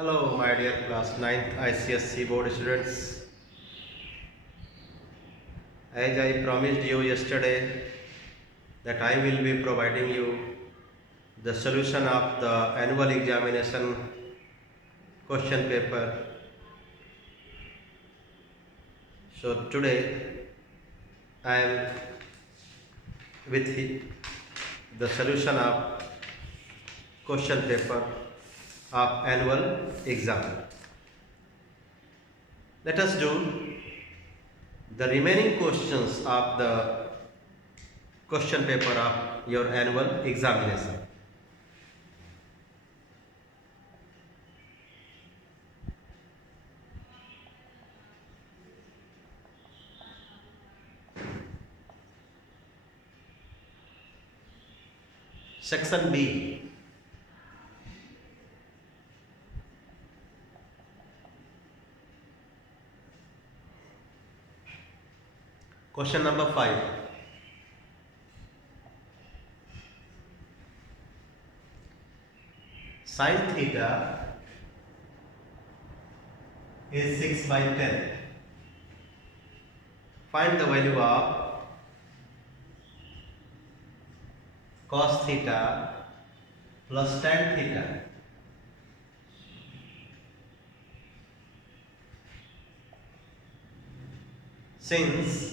Hello, my dear class 9th ICSC board students. As I promised you yesterday that I will be providing you the solution of the annual examination question paper. So today I am with the solution of question paper of annual exam. Let us do the remaining questions of the question paper of your annual examination. Section B. Question number 5. Sin theta is 6 by 10. Find the value of cos theta plus tan theta. Since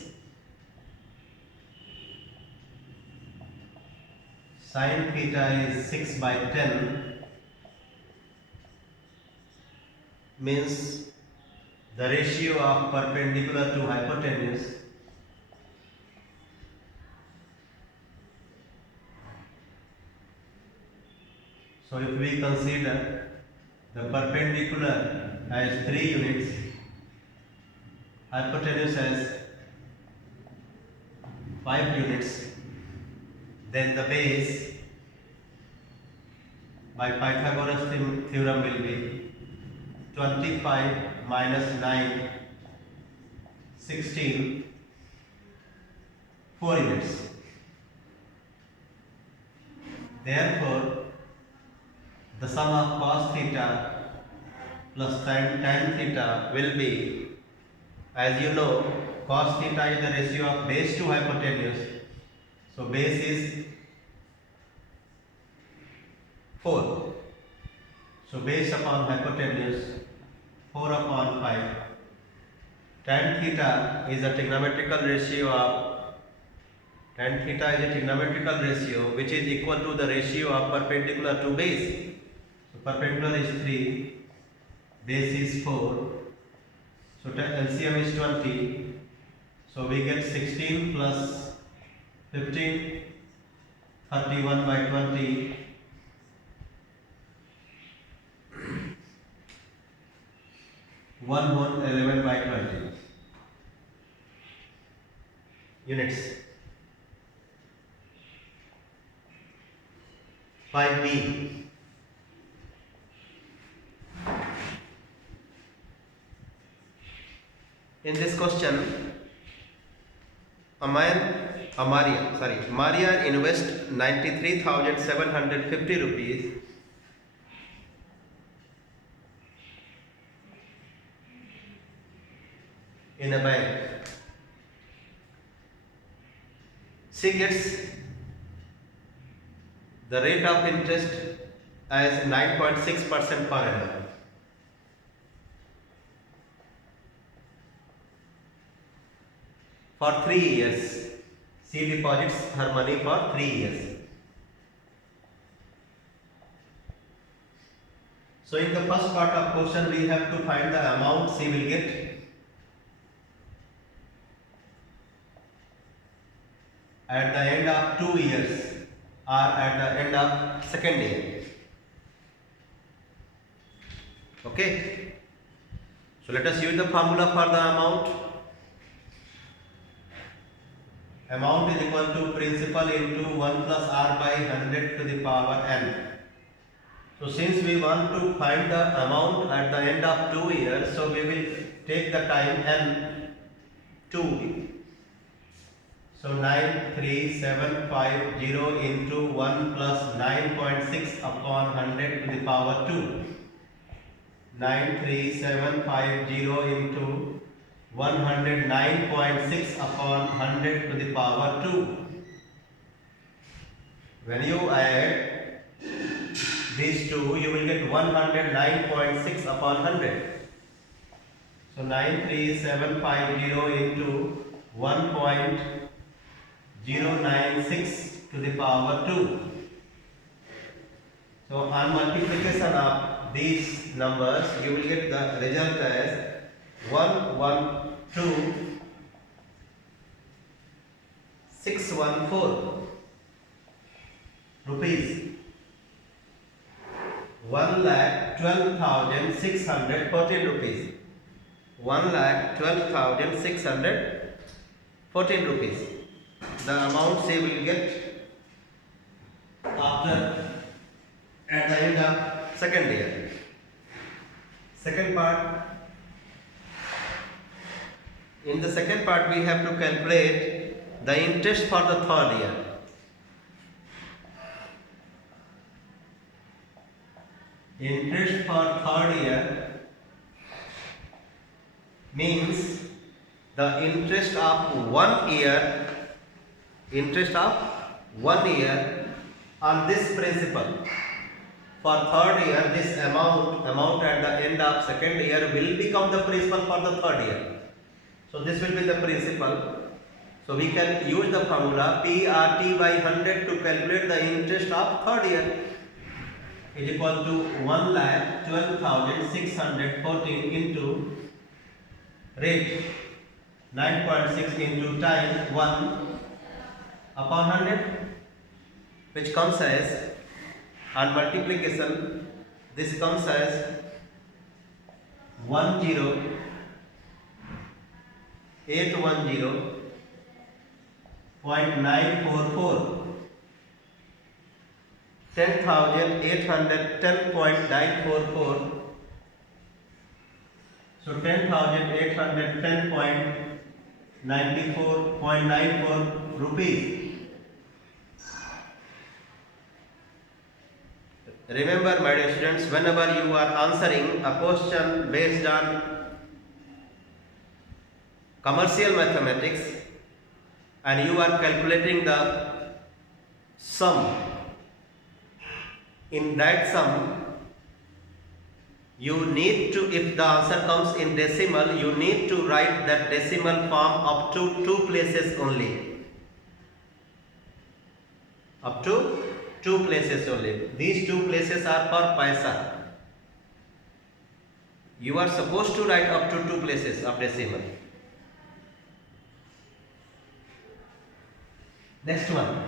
sin theta is 6 by 10 means the ratio of perpendicular to hypotenuse so if we consider the perpendicular as 3 units, hypotenuse as 5 units, then the base by Pythagoras theorem will be 25 minus 9, 16, 4 units. Therefore, the sum of cos theta plus tan theta will be, as you know, cos theta is the ratio of base to hypotenuse. So base is 4. So base upon hypotenuse 4 upon 5. Tan theta is a trigonometrical ratio which is equal to the ratio of perpendicular to base. So perpendicular is 3, base is 4. So LCM is 20. So we get 16 plus 15, 31 by 20. 111 by 20 units. 5B. In this question, Maria invest 93,750 rupees in a bank. She gets the rate of interest as 9.6% per annum. For 3 years, she deposits her money for 3 years. So in the first part of question, we have to find the amount she will get at the end of 2 years or at the end of second year. Okay. So let us use the formula for the amount. Amount is equal to principal into 1 plus r by 100 to the power n. So since we want to find the amount at the end of 2 years, so we will take the time n 2. So 93750 into 1 plus 9.6 upon 100 to the power 2. 93750 into 109.6 upon 100 to the power 2. When you add these two, you will get 109.6 upon 100. So 93750 into 1.096 to the power 2. So on multiplication of these numbers, you will get the result as 112,614 rupees. 1,12,614 rupees. 1,12,614 rupees. The amount they will get after at the end of second year. Second part. In the second part, we have to calculate the interest for the third year. Interest for third year means the interest of 1 year, on this principal. For third year, this amount at the end of second year will become the principal for the third year. So this will be the principal. So we can use the formula PRT by 100 to calculate the interest of third year. Is equal to 1,12,614 into rate 9.6 into time 1 upon 100, which comes as, on multiplication, this comes as 10810.944. 10,810.944. So 10,810.94 rupees. Remember, my dear students, whenever you are answering a question based on commercial mathematics and you are calculating the sum, in that sum you need to, if the answer comes in decimal, you need to write that decimal form up to 2 places only. Up to 2 places only. These 2 places are per paisa. You are supposed to write up to 2 places of decimal. Next one.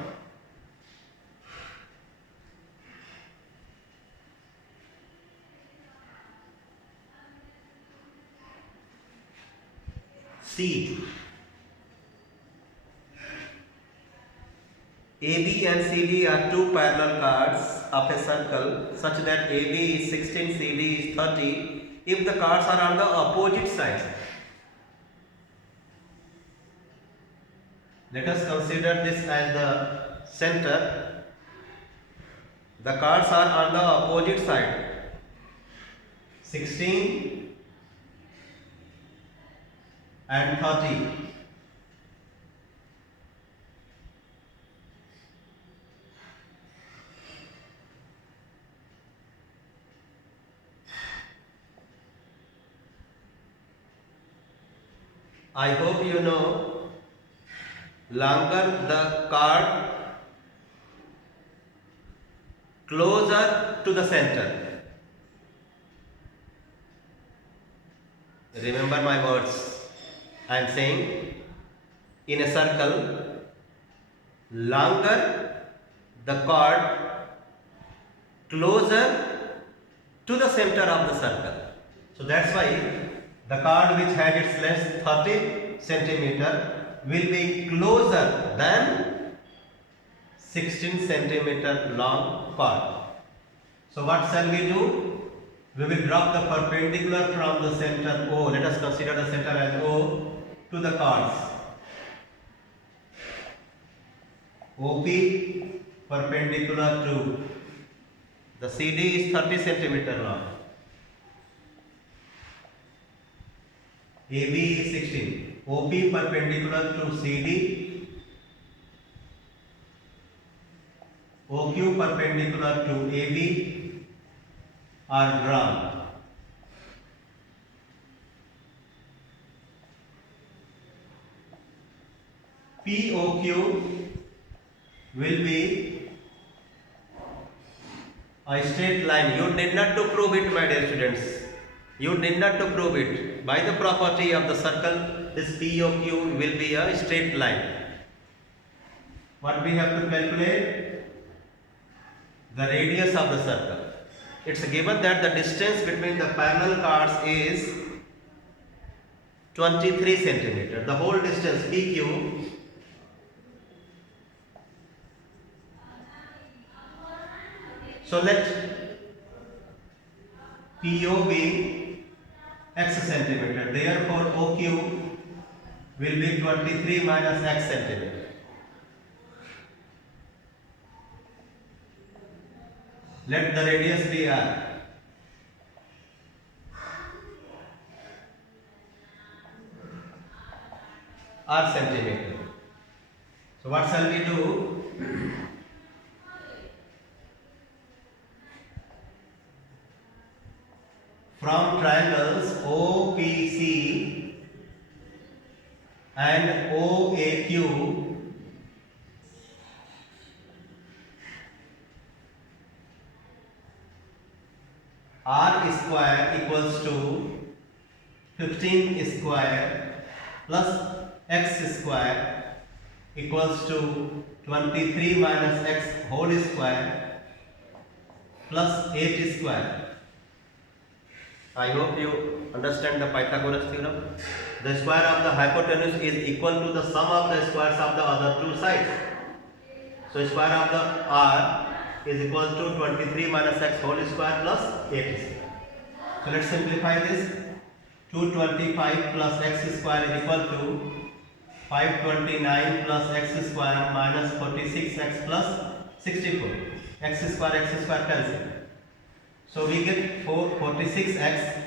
C. AB and CD are two parallel chords of a circle such that AB is 16, CD is 30 if the chords are on the opposite side. Let us consider this as the center. The chords are on the opposite side. 16 and 30. I hope you know, longer the chord, closer to the center. Remember my words. I am saying, in a circle, longer the chord, closer to the center of the circle. So that's why the chord which has its length 30 centimeter will be closer than 16 centimeter long chord. So what shall we do? We will drop the perpendicular from the center O. Let us consider the center as O to the chords. OP perpendicular to the CD is 30 centimeter long. AB is 16. OP perpendicular to CD, OQ perpendicular to AB are drawn. POQ will be a straight line. You need not to prove it, my dear students. You need not to prove it. By the property of the circle, this POQ will be a straight line. What we have to calculate? The radius of the circle. It's given that the distance between the parallel chords is 23 centimeter. The whole distance PQ so let PO be x centimeter. Therefore, OQ will be 23 minus x centimeter. Let the radius be r. R centimeter. So what shall we do? From triangles OPC and OAQ, R square equals to 15 square plus x square equals to 23 minus x whole square plus 8 square. I hope you understand the Pythagoras theorem. The square of the hypotenuse is equal to the sum of the squares of the other two sides. So square of the R is equal to 23 minus x whole square plus 8 square. So let's simplify this. 225 plus x square is equal to 529 plus x square minus 46x plus 64. X square cancel. So we get 46x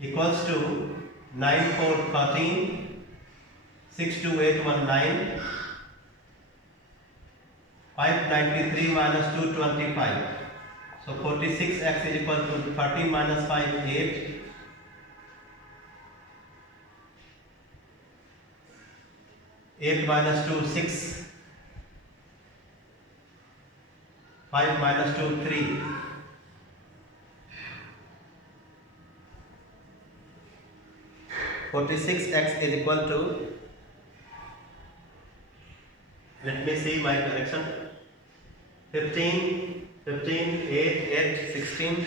equals to 9 4 13, 6 2 8 1 9, 593 minus 225. So 46x is equal to 13 minus 5 8, 8 minus 2 6, 5 minus 2 3. (46x) is equal to, let me see my correction, 15, 15, 8, 8, 16,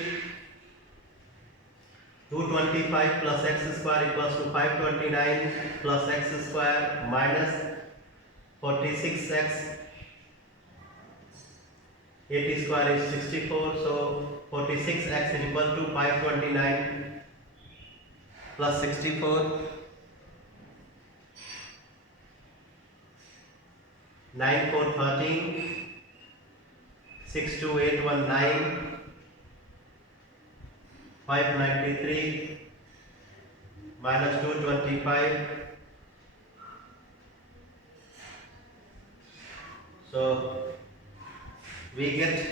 225 plus x square equals to 529 plus x square minus 46x, 80 square is 64, so 46x is equal to 529 plus 64, 9 4 13, 6 2 8 1 9, 593 minus 225. So we get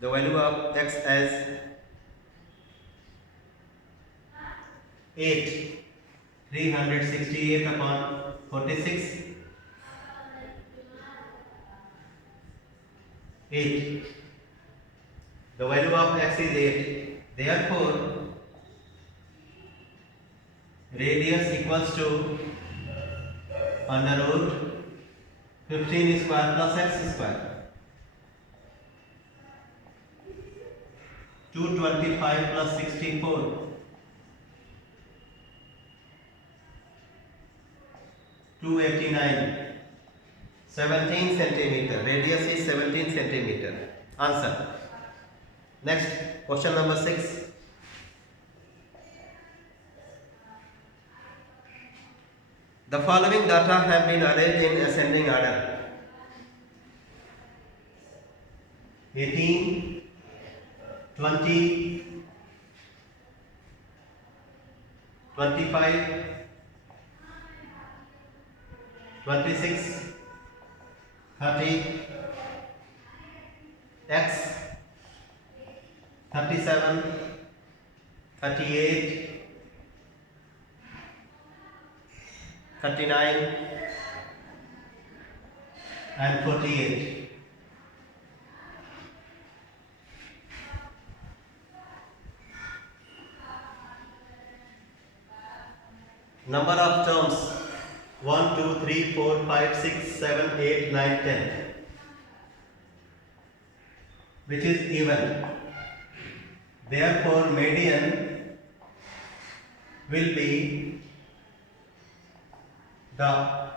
the value of x as 8, 368 upon 46, 8. The value of x is 8. Therefore, radius equals to under root 15 square plus x square. 225 plus 64. 289. 17 centimeter. Radius is 17 centimeter. Answer. Next, question number 6. The following data have been arranged in ascending order. 18, 20, 25, 26, 30, X, 37, 38, 39 and 48. Number of terms 1, 2, 3, 4, 5, 6, 7, 8, 9, 10, which is even. Therefore, median will be the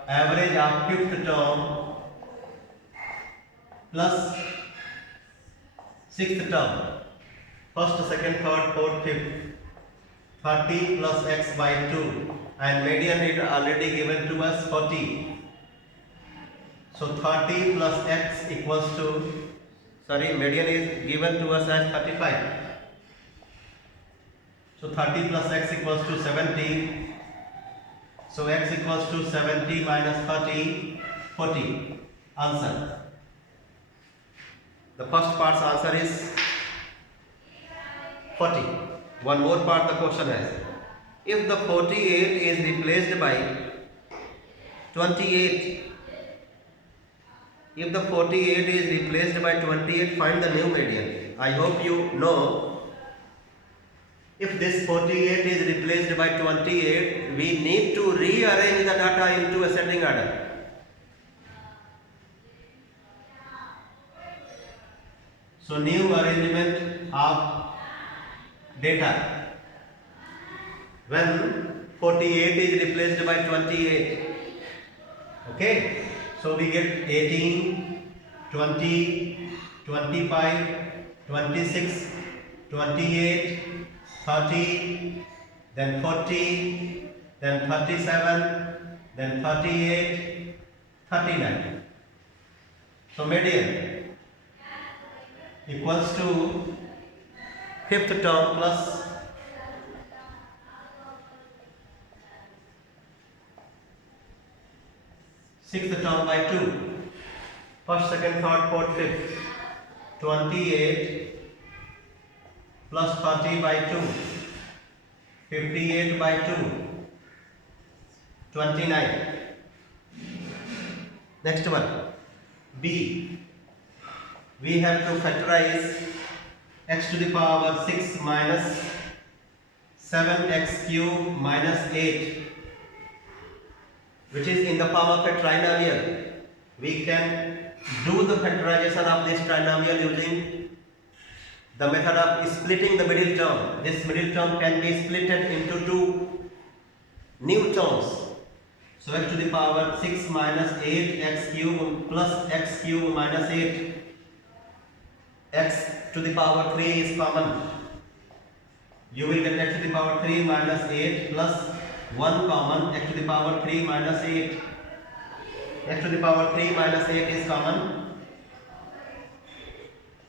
average of fifth term plus sixth term. First, second, third, fourth, fifth. 30 plus x by 2, and median is already given to us 40. So 30 plus x equals to, median is given to us as 35. So 30 plus x equals to 70. So x equals to 70 minus 30, 40. Answer. The first part's answer is 40. One more part the question has. If the 48 is replaced by 28, if the 48 is replaced by 28, find the new median. I hope you know, if this 48 is replaced by 28, we need to rearrange the data into ascending order. So new arrangement of data. When 48 is replaced by 28, okay, so we get 18, 20, 25, 26, 28, 30, then 40, then 37, then 38, 39. So median equals to fifth term plus sixth term by 2. First, second, third, fourth, fifth. 28 plus 30 by 2. 58 by 2. 29. Next one. B. We have to factorize x to the power 6 minus 7x cube minus 8, which is in the form of a trinomial. We can do the factorization of this trinomial using the method of splitting the middle term. This middle term can be split into two new terms. So x to the power 6 minus 8x cube plus x cube minus 8. X to the power 3 is common. You will get x to the power 3 minus 8 plus 1 common, x to the power 3 minus 8. X to the power 3 minus 8 is common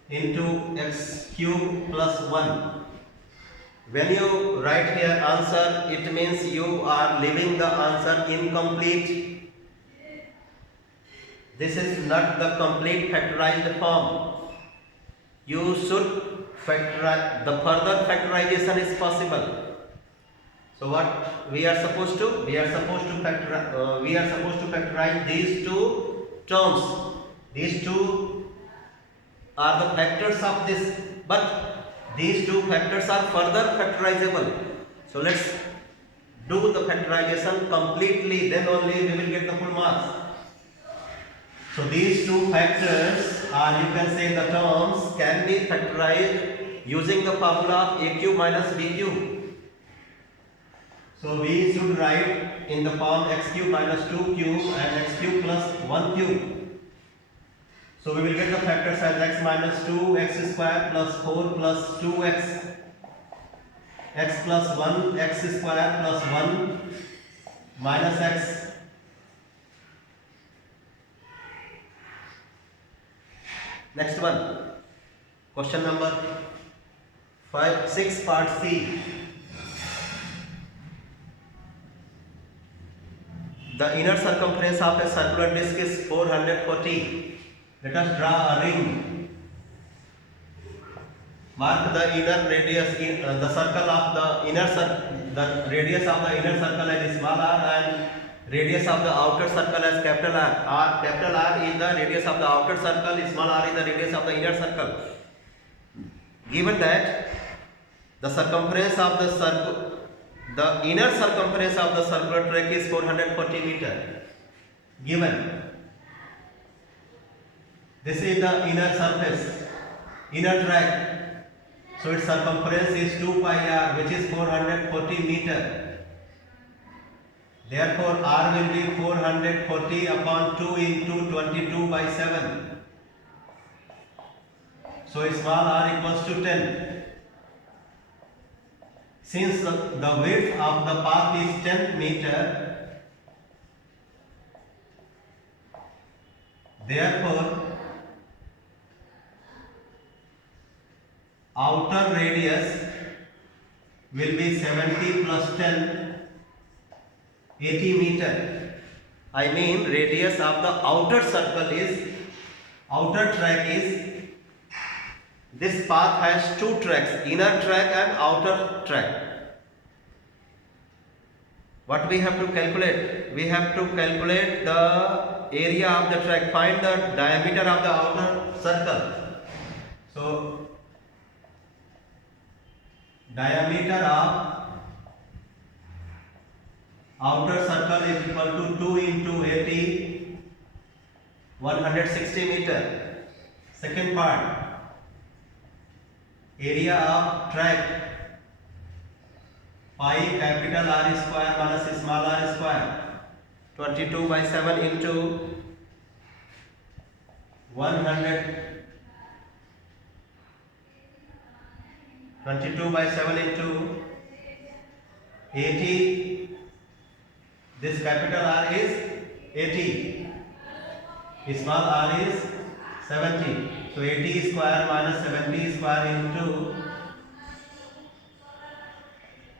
into x cube plus 1. When you write here answer, it means you are leaving the answer incomplete. This is not the complete factorized form. You should factorize, the further factorization is possible. So what we are supposed to? We are supposed to factorize these two terms. These two are the factors of this, but these two factors are further factorizable. So let's do the factorization completely, then only we will get the full marks. So these two factors, or you can say the terms, can be factorized using the formula of a cube minus b cube. So we should write in the form x cube minus 2 cube and x cube plus 1 cube. So we will get the factors as x minus 2, x square plus 4 plus 2x, x plus 1, x square plus 1 minus x. Next one. Question number 6 part C. The inner circumference of a circular disc is 440. Let us draw a ring. Mark the inner radius in the circle of the inner the radius of the inner circle as small r and radius of the outer circle as capital R. Capital R is the radius of the outer circle, small r is the radius of the inner circle. Given that the circumference of the inner circumference of the circular track is 440 meter. Given this is the inner surface, inner track. So its circumference is 2 pi r, which is 440 meter. Therefore, r will be 440 upon 2 into 22 by 7. So small r equals to 10. Since the width of the path is 10 meter, therefore outer radius will be 70 plus 10, 80 meter. I mean radius of the outer circle is, outer track is, this path has two tracks, inner track and outer track. What we have to calculate? We have to calculate the area of the track, find the diameter of the outer circle. So diameter of outer circle is equal to 2 into 80, 160 meter. Second part, area of track, pi capital R square minus small r square, 22 by 7 into 100, 22 by 7 into 80. This capital R is 80, small r is 70. So 80 square minus 70 square into,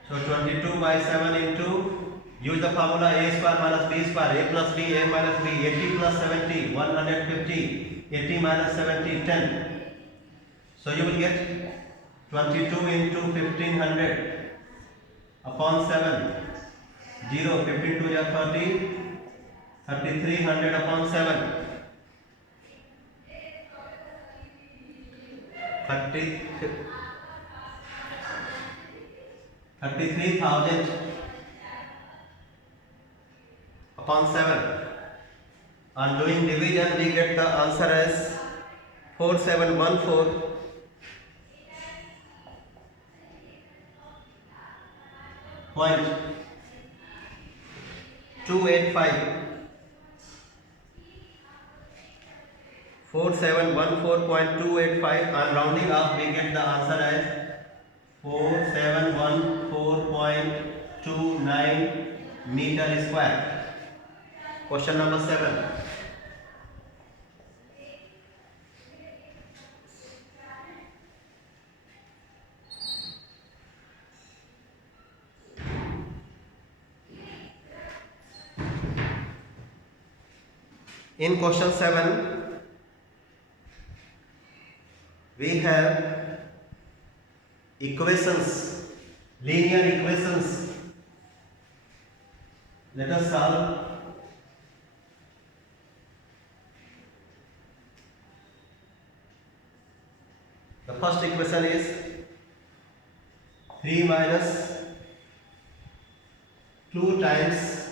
so 22 by 7 into, use the formula a square minus b square, a plus b, a minus b, 80 plus 70, 150, 80 minus 70, 10. So you will get 22 into 1500 upon 7, 0, 15 to 30, 3300 upon 7, 33,000 upon 7. On doing division, we get the answer as 4714. Point 285, 4714.285. On rounding up, we get the answer as 4714.29 meter square. Question number 7. In question 7, we have equations, linear equations. Let us solve. The first equation is 3 minus 2 times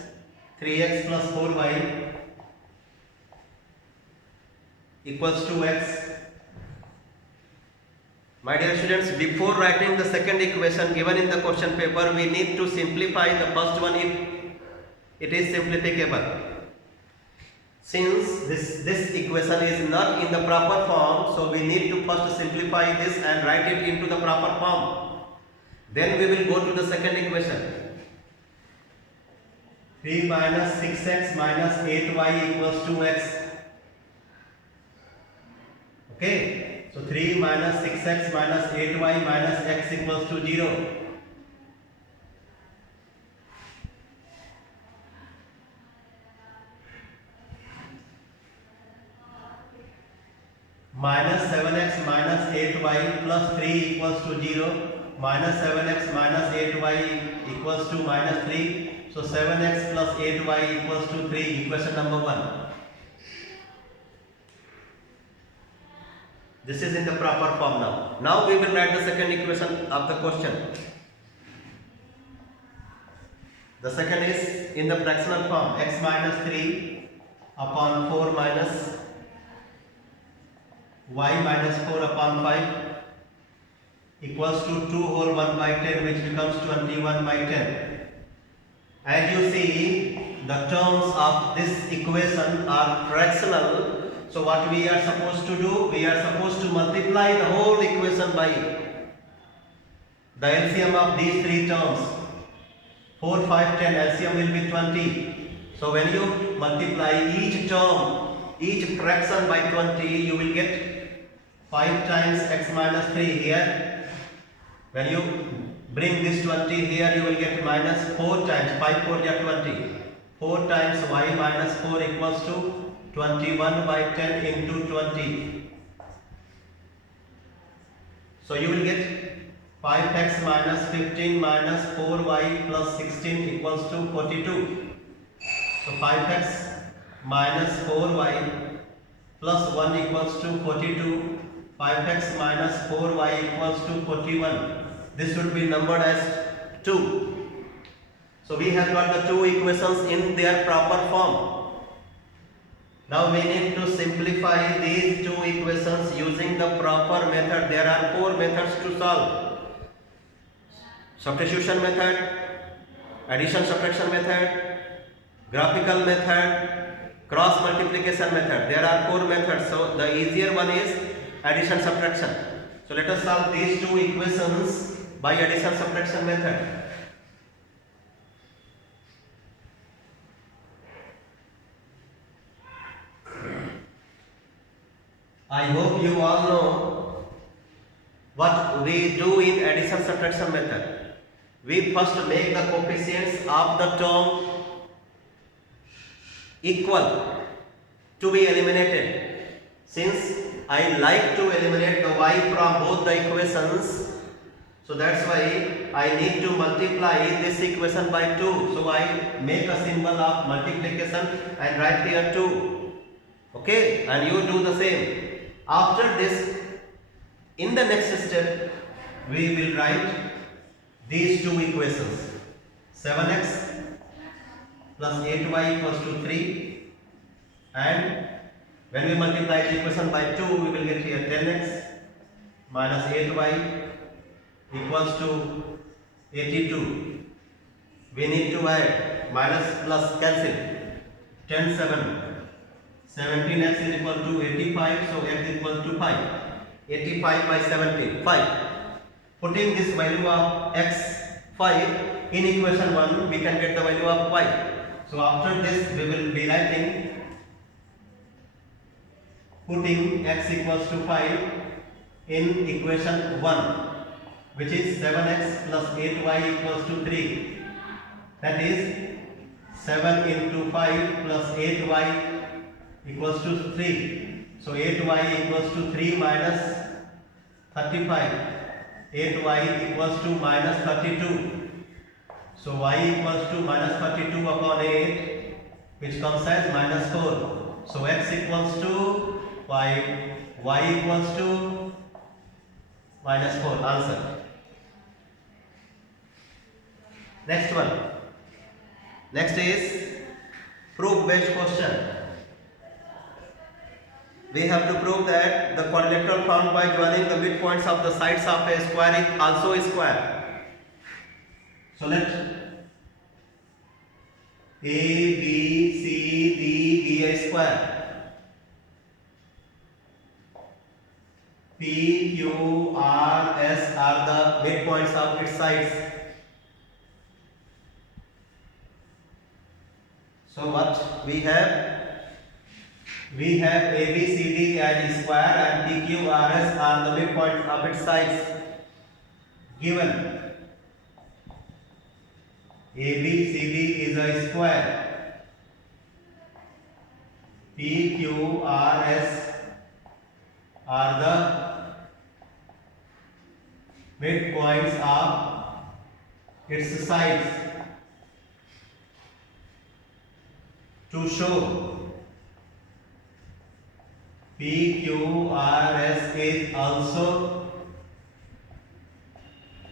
3x plus 4y equals to x. My dear students, before writing the second equation given in the question paper, we need to simplify the first one if it is simplificable. Since this equation is not in the proper form, so we need to first simplify this and write it into the proper form. Then we will go to the second equation. 3 minus 6x minus 8y equals to x. Okay. So So 3 minus 6x minus 8y minus x equals to 0. Minus 7x minus 8y plus 3 equals to 0. Minus 7x minus 8y equals to minus 3. So 7x plus 8y equals to 3. Equation number 1. This is in the proper form now. Now we will write the second equation of the question. The second is in the fractional form, x minus 3 upon 4 minus y minus 4 upon 5 equals to 2 whole 1 by 10, which becomes 21 by 10. As you see, the terms of this equation are fractional. So what we are supposed to do? We are supposed to multiply the whole equation by the LCM of these three terms. 4, 5, 10, LCM will be 20. So when you multiply each term, each fraction by 20, you will get 5 times x minus 3 here. When you bring this 20 here, you will get minus 4 times, 5 4 is 20. 4 times y minus 4 equals to 21 by 10 into 20. So you will get 5x minus 15 minus 4y plus 16 equals to 42. So 5x minus 4y plus 1 equals to 42. 5x minus 4y equals to 41. This should be numbered as 2. So we have got the two equations in their proper form. Now we need to simplify these two equations using the proper method. There are 4 methods to solve. Substitution method, addition subtraction method, graphical method, cross multiplication method. There are 4 methods. So the easier one is addition subtraction. So let us solve these two equations by addition subtraction method. I hope you all know what we do in addition subtraction method. We first make the coefficients of the term equal to be eliminated. Since I like to eliminate the y from both the equations, so that's why I need to multiply this equation by 2. So I make a symbol of multiplication and write here 2. Okay, and you do the same. After this, in the next step, we will write these two equations. 7x plus 8y equals to 3, and when we multiply the equation by 2, we will get here 10x minus 8y equals to 82. We need to add minus plus cancel. 10 7. 17x is equal to 85, so x is equal to 5. 85 by 17, 5. Putting this value of x 5 in equation 1, we can get the value of y. So after this, we will be writing, putting x equals to 5 in equation 1, which is 7x plus 8y equals to 3. That is 7 into 5 plus 8y equals to 3. So 8y equals to 3 minus 35. 8y equals to minus 32. So y equals to minus 32 upon 8, which comes as minus 4. So x equals to 5, y equals to minus 4. Answer. Next one. Next is proof based question. We have to prove that the quadrilateral found by joining the midpoints of the sides of a square is also a square. So let A, B, C, D be a square. P, Q, R, S are the midpoints of its sides. So what we have? We have ABCD as square and PQRS are the midpoints of its sides given. ABCD is a square. PQRS are the midpoints of its sides. To show PQRS is also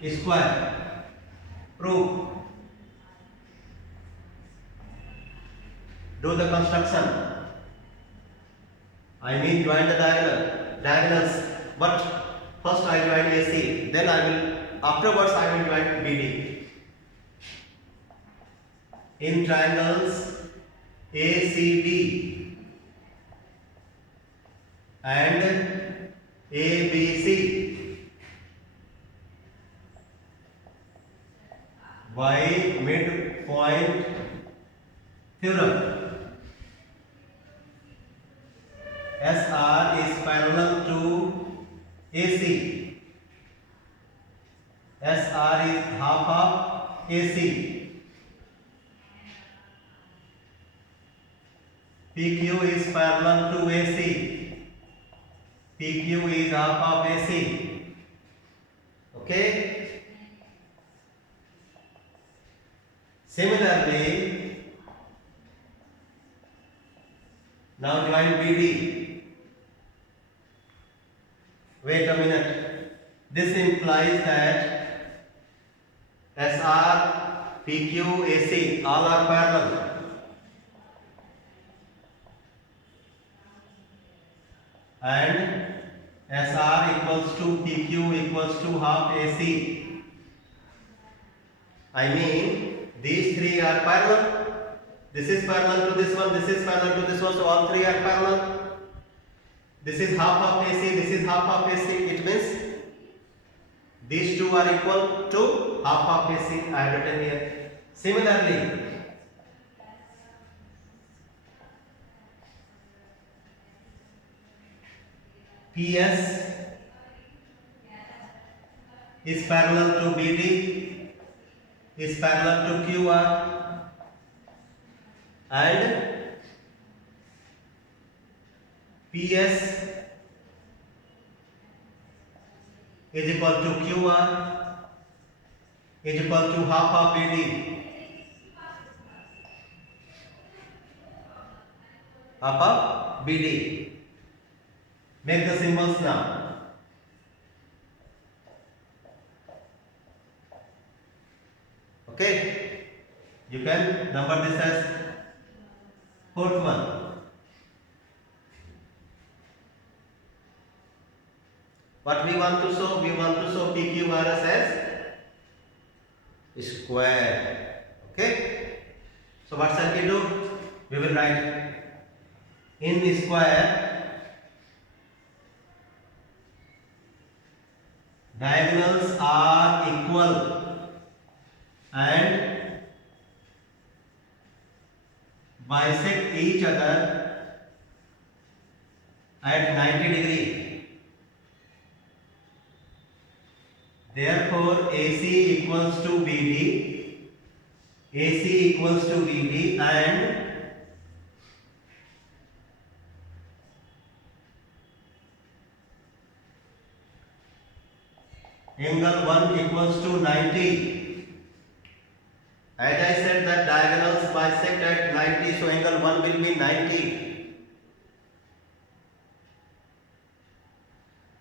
square. Proof. Do the construction. I mean join the diagonals. But first I join AC. Then afterwards I will join BD. In triangles ACD and ABC by midpoint theorem, SR is parallel to AC. SR is half of AC. PQ is parallel to AC. PQ is half of AC. Okay. Similarly, now join BD. Wait a minute. This implies that SR, PQ, AC all are parallel. And SR equals to PQ equals to half AC. I mean, these three are parallel. This is parallel to this one, this is parallel to this one, so all three are parallel. This is half of AC, this is half of AC. It means these two are equal to half of AC. I have written here. Similarly, PS is parallel to BD, is parallel to QR, and PS is equal to QR is equal to half of BD. Half of BD. Make the symbols now. Okay. You can number this as fourth one. What we want to show? We want to show PQRS as square. Okay. So what shall we do? We will write in the square diagonals are equal and bisect each other at 90 degree. Therefore, AC equals to BD, AC equals to BD, and angle 1 equals to 90. As I said that diagonals bisect at 90, so angle 1 will be 90.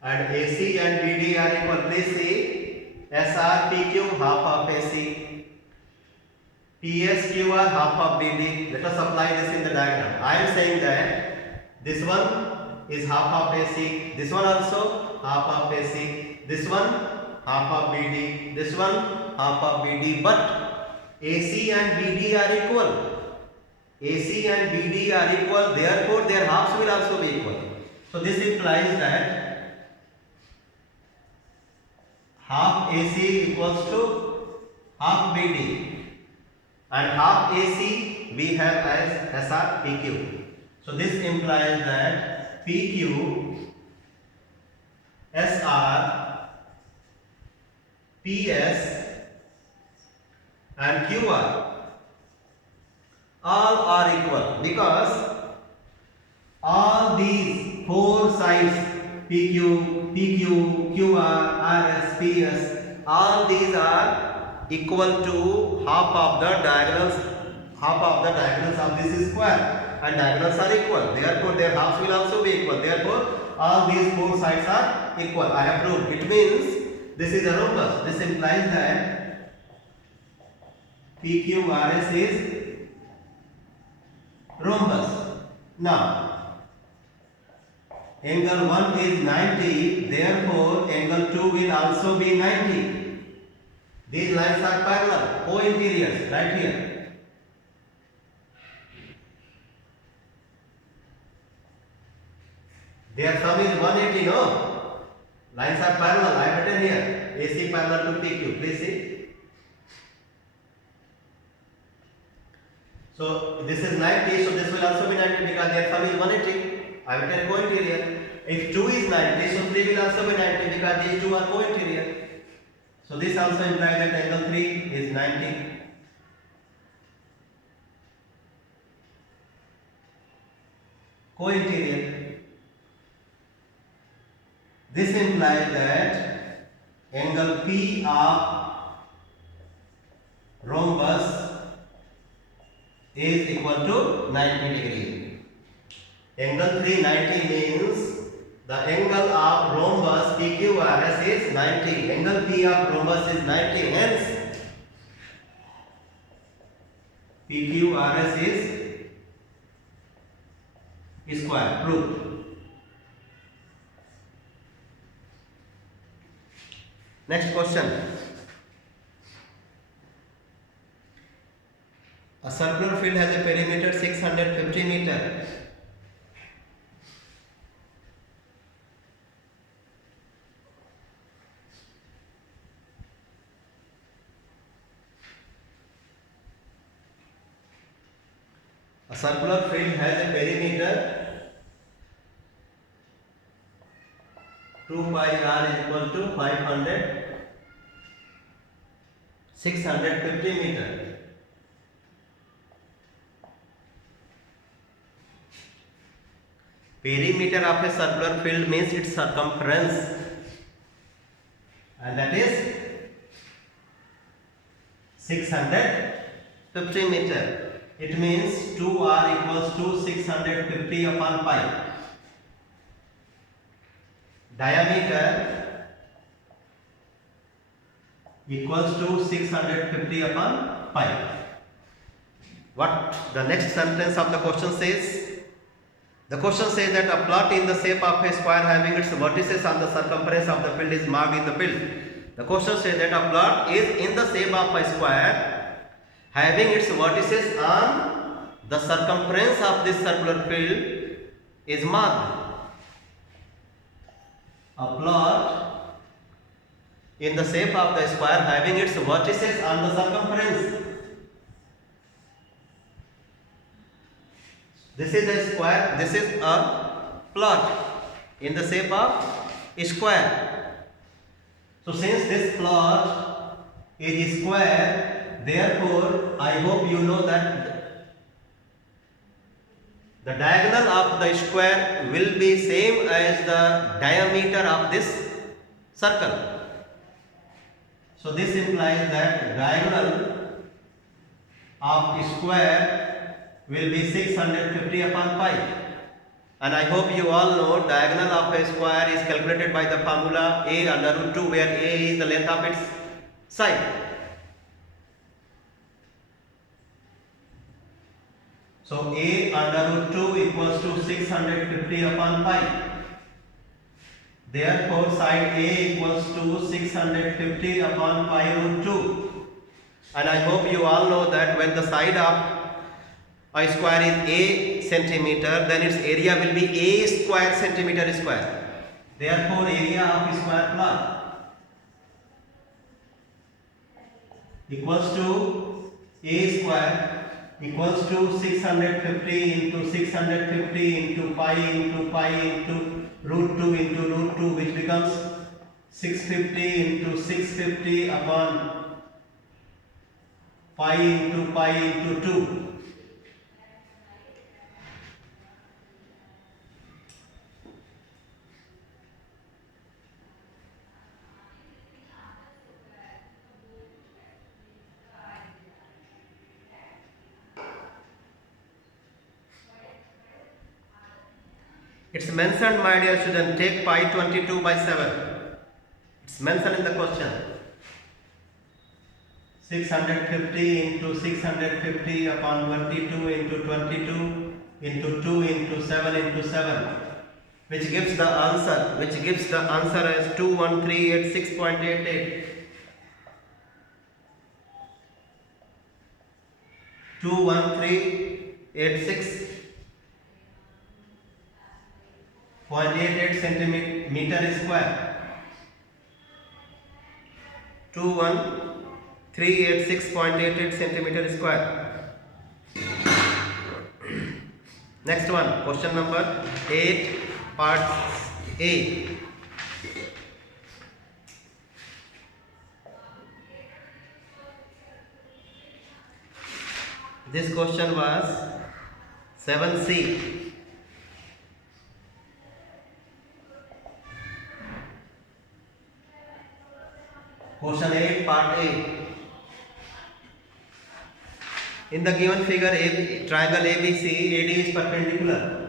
And AC and BD are equal. Please see. SR PQ half of AC, PS QR half of BD. Let us apply this in the diagram. I am saying that this one is half of AC, this one also half of AC, this one half of BD, this one half of BD, but AC and BD are equal. AC and BD are equal, therefore their halves will also be equal. So this implies that half AC equals to half BD, and half AC we have as SR PQ. So this implies that PQ, SR, PS and QR all are equal, because all these four sides PQ, QR, RS, PS, all these are equal to half of the diagonals of this square, and diagonals are equal. Therefore, their halves will also be equal. Therefore, all these four sides are equal. I have proved. It means this is a rhombus. This implies that PQRS is rhombus. Now, angle 1 is 90, therefore angle 2 will also be 90. These lines are parallel, co-interiors, right here. Their sum is 180, no? Lines are parallel, I have written here. AC parallel to PQ, please see. So this is 90, so this will also be 90 because their sum is 180. I have written co-interior. If 2 is 90, so 3 will also be 90 because these two are co-interior. So this also implies that angle 3 is 90. Co-interior. This implies that angle P of rhombus is equal to 90 degree. Angle 390 means the angle of rhombus PQRS is 90. Angle P of rhombus is 90. Hence, PQRS is square. Proved. Next question. A circular field has a perimeter 650 meter. A circular field has a perimeter 2 pi r is equal to 650 meter. Perimeter of a circular field means its circumference, and that is 650 meter. It means 2r equals to 650 upon pi. Diameter equals to 650 upon pi. What the next sentence of the question says? The question says that a plot in the shape of a square having its vertices on the circumference of the field is marked in the field. The question says that a plot is in the shape of a square having its vertices on the circumference of this circular field is marked. A plot in the shape of the square having its vertices on the circumference. This is a square, this is a plot in the shape of a square. So since this plot is square, therefore I hope you know that the diagonal of the square will be same as the diameter of this circle. So this implies that diagonal of square will be 650 upon pi. And I hope you all know diagonal of a square is calculated by the formula a under root 2, where a is the length of its side. So a under root 2 equals to 650 upon pi. Therefore side a equals to 650 upon pi root 2. And I hope you all know that when the side of a square is a centimeter, then its area will be a square centimeter square. Therefore area of square plot equals to a square equals to 650 into 650 into pi into root 2 into root 2, which becomes 650 into 650 upon pi into 2. It's mentioned, my dear student, take pi 22 by 7. It's mentioned in the question. 650 into 650 upon 22 into 22 into 2 into 7 into 7, which gives the answer as 21386.88. 21386.88 centimeter square. 21386.88 centimeter square. Next one, question number 8, part A. This question was 7C. Question 8, part A. In the given figure, triangle ABC, AD is perpendicular.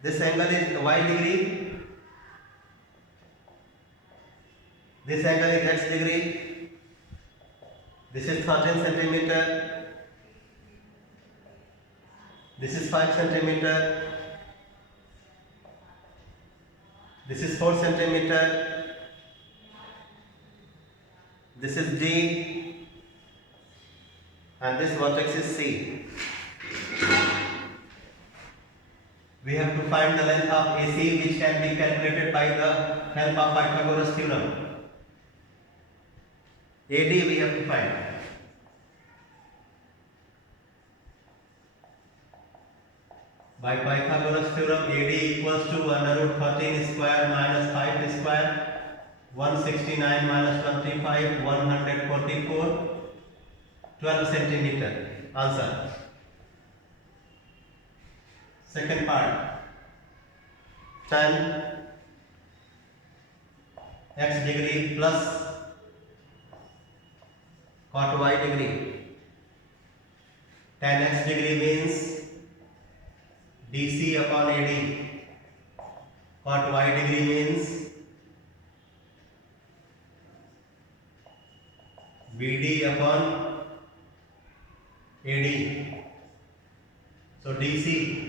This angle is y degree. This angle is x degree. This is 13 centimeter. This is 5 centimeter. This is 4 centimeter. This is D. And this vertex is C. We have to find the length of AC, which can be calculated by the help of Pythagoras theorem. AD we have to find. By Pythagoras theorem, AD equals to under root 13 square minus 5 square, 169 minus 25, 144, 12 centimeter. Answer. Second part, tan x degree plus cot y degree. Tan x degree means DC upon AD. Cot y degree means BD upon AD. So DC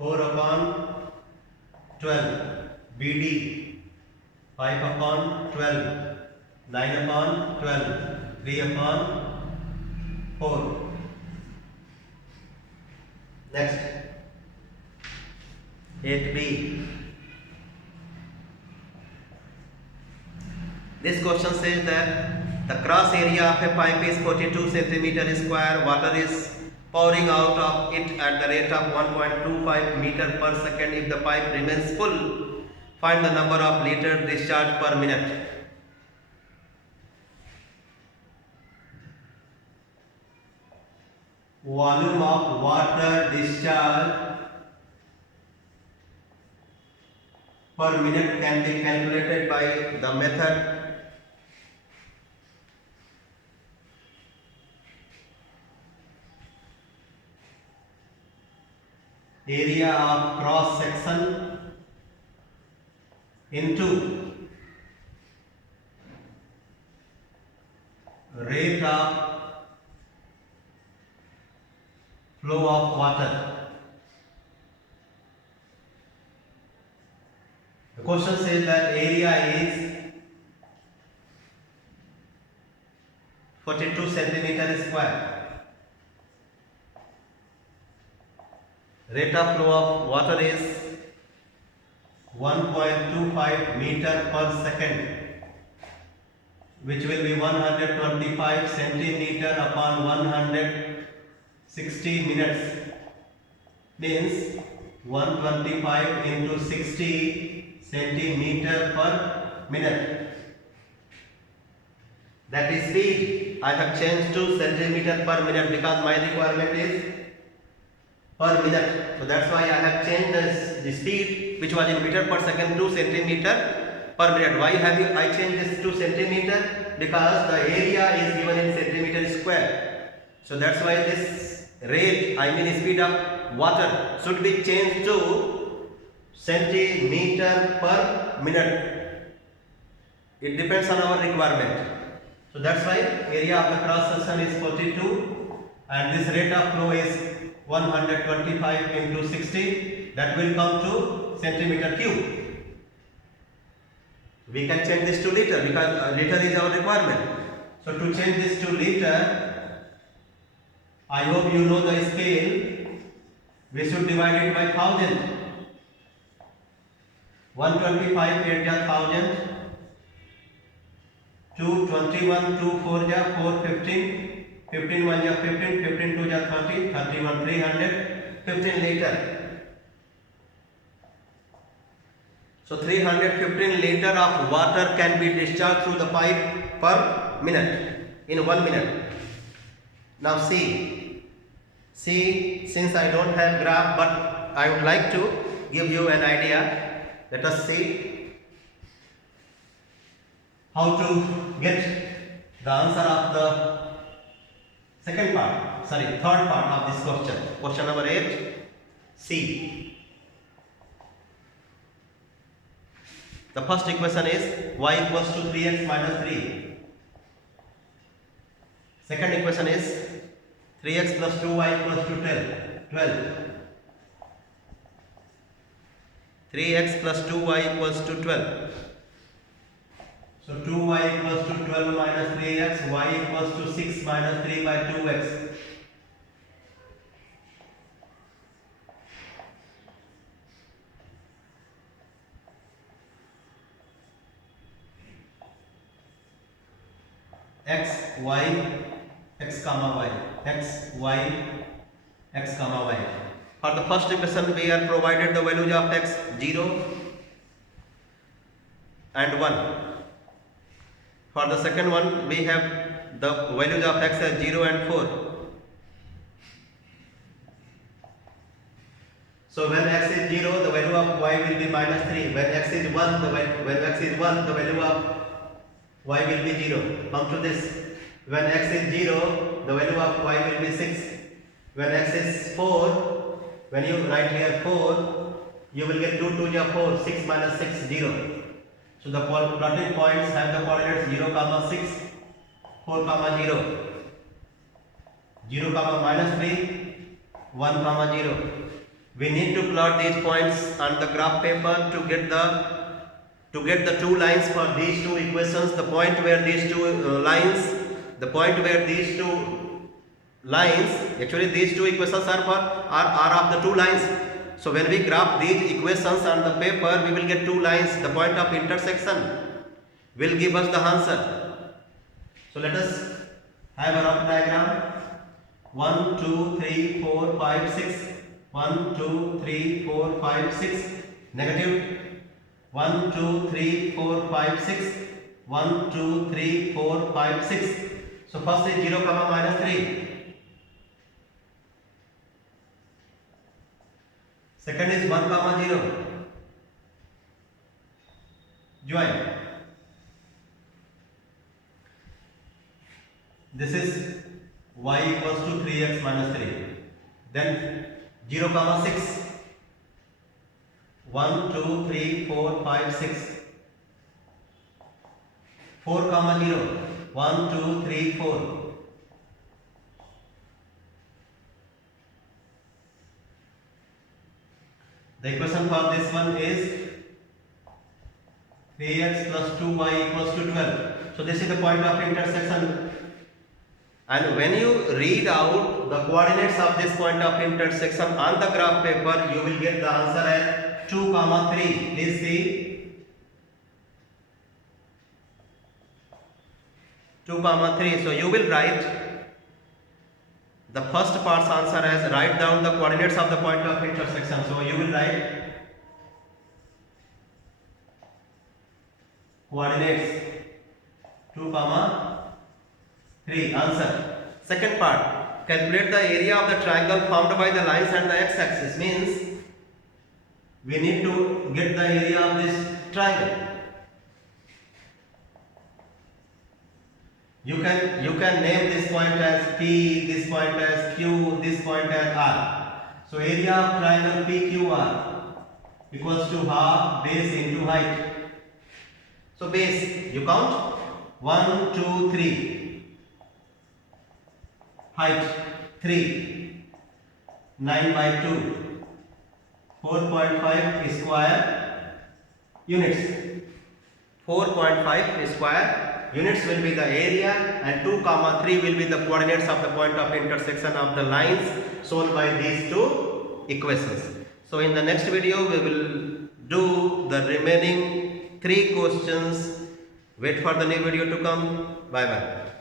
4 upon 12, BD 5 upon 12, 9 upon 12, 3 upon 4. Next, 8B. This question says that the cross area of a pipe is 42 centimeter square. Water is pouring out of it at the rate of 1.25 meter per second. If the pipe remains full, find the number of liters discharged per minute. Volume of water discharged per minute can be calculated by the method area of cross section into rate of flow of water. The question says that area is 42 centimeter square. Rate of flow of water is 1.25 meter per second, which will be 125 centimeter upon 160 minutes, means 125 into 60 centimeter per minute. That is speed. I have changed to centimeter per minute because my requirement is per minute. So that's why I have changed the speed, which was in meter per second, to centimeter per minute. Why have I changed this to centimeter? Because the area is given in centimeter square. So that's why this rate, I mean speed of water, should be changed to centimeter per minute. It depends on our requirement. So that's why area of the cross section is 42 and this rate of flow is 125 into 60, that will come to centimeter cube. We can change this to liter because liter is our requirement. So to change this to liter, I hope you know the scale. We should divide it by 1000. 125 8 ja 1000, 221 2 4 ja 4 15, 15 1 ja 15, 15 2 ja 30, 31 300, 15 liter. So 315 liter of water can be discharged through the pipe per minute, in 1 minute. Now see, since I don't have graph, but I would like to give you an idea. Let us see how to get the answer of the third part of this question. Question number 8, C. The first equation is y equals to 3x minus 3. Second equation is 3x plus 2y equals to 12. 3x plus 2y equals to 12. So 2y equals to 12 minus 3x, y equals to 6 minus 3 by 2x. X comma y. For the first equation we are provided the values of x 0 and 1. For the second one we have the values of x as 0 and 4. So when x is 0, the value of y will be minus 3. When x is 1, the value of y will be 0. Come to this. When x is 0, the value of y will be 6. When x is 4, when you write here 4, you will get 2 2 4, 6 minus 6, 0. So the plotting points have the coordinates 0, 6, 4, 0. 0, minus 3, 1, 0. We need to plot these points on the graph paper to get the two lines for these two equations. The point where these two lines, actually these two equations are of the two lines. So when we graph these equations on the paper, we will get two lines. The point of intersection will give us the answer. So let us have a rough diagram. 1 2 3 4 5 6. 1 2 3 4 5 6. Negative. 1 2 3 4 5 6. 1 2 3 4 5 6. So first is 0, minus 3. Second is 1, 0. Join. This is y equals to 3x minus 3. Then 0, 6. 1 2 3 4 5 6. 4, 0. 1 2 3 4. The equation for this one is 3x plus 2y equals to 12. So this is the point of intersection. And when you read out the coordinates of this point of intersection on the graph paper, you will get the answer as 2, 3. Please see. 2, 3. So you will write the first part's answer as, write down the coordinates of the point of intersection. So you will write coordinates 2, 3. Answer. Second part, calculate the area of the triangle formed by the lines and the x-axis. Means we need to get the area of this triangle. You can name this point as P, this point as Q, this point as R. So area of triangle PQR equals to half base into height. So base, you count 1, 2, 3. Height 3, 9 by 2, 4.5 square units. 4.5 square units will be the area, and 2, 3 will be the coordinates of the point of intersection of the lines shown by these two equations. So in the next video we will do the remaining 3 questions. Wait for the new video to come. Bye bye.